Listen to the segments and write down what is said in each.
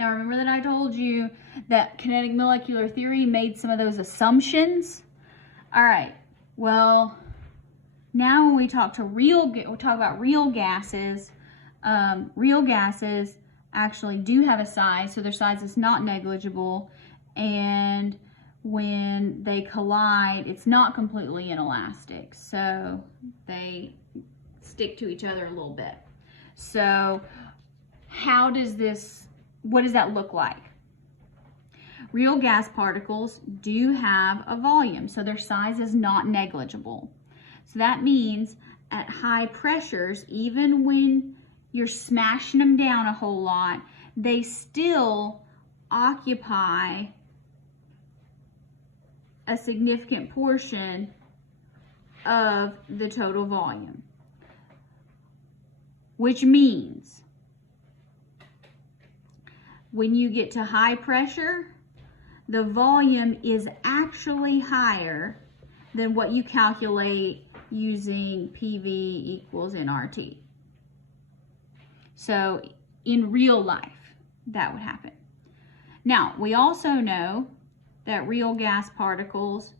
Now remember that I told you that kinetic molecular theory made some of those assumptions? All right, well, now when we talk about real gases, real gases actually do have a size, so their size is not negligible, and when they collide, it's not completely inelastic, so they stick to each other a little bit. So what does that look like? Real gas particles do have a volume, so their size is not negligible. So that means at high pressures, even when you're smashing them down a whole lot, they still occupy a significant portion of the total volume. Which means when you get to high pressure, the volume is actually higher than what you calculate using PV equals nRT. So in real life, that would happen. Now, we also know that real gas particles,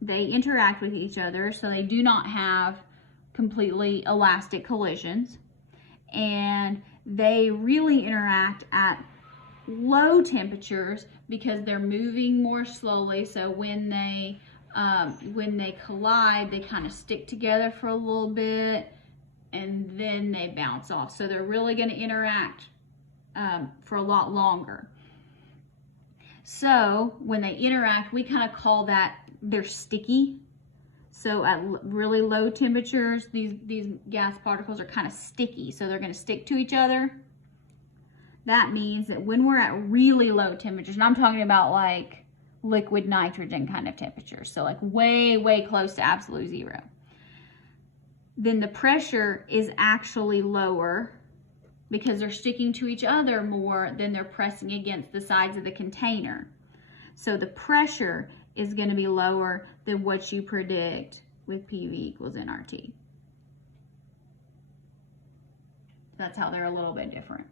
they interact with each other, so they do not have completely elastic collisions, and they really interact at low temperatures because they're moving more slowly. So when they collide, they kind of stick together for a little bit and then they bounce off. So they're really going to interact for a lot longer. So when they interact, we kind of call that they're sticky. So at really low temperatures, these gas particles are kind of sticky, so they're going to stick to each other. That means that when we're at really low temperatures, and I'm talking about like liquid nitrogen kind of temperatures, so like way, way close to absolute zero, then the pressure is actually lower because they're sticking to each other more than they're pressing against the sides of the container. So the pressure is going to be lower than what you predict with PV equals nRT. That's how they're a little bit different.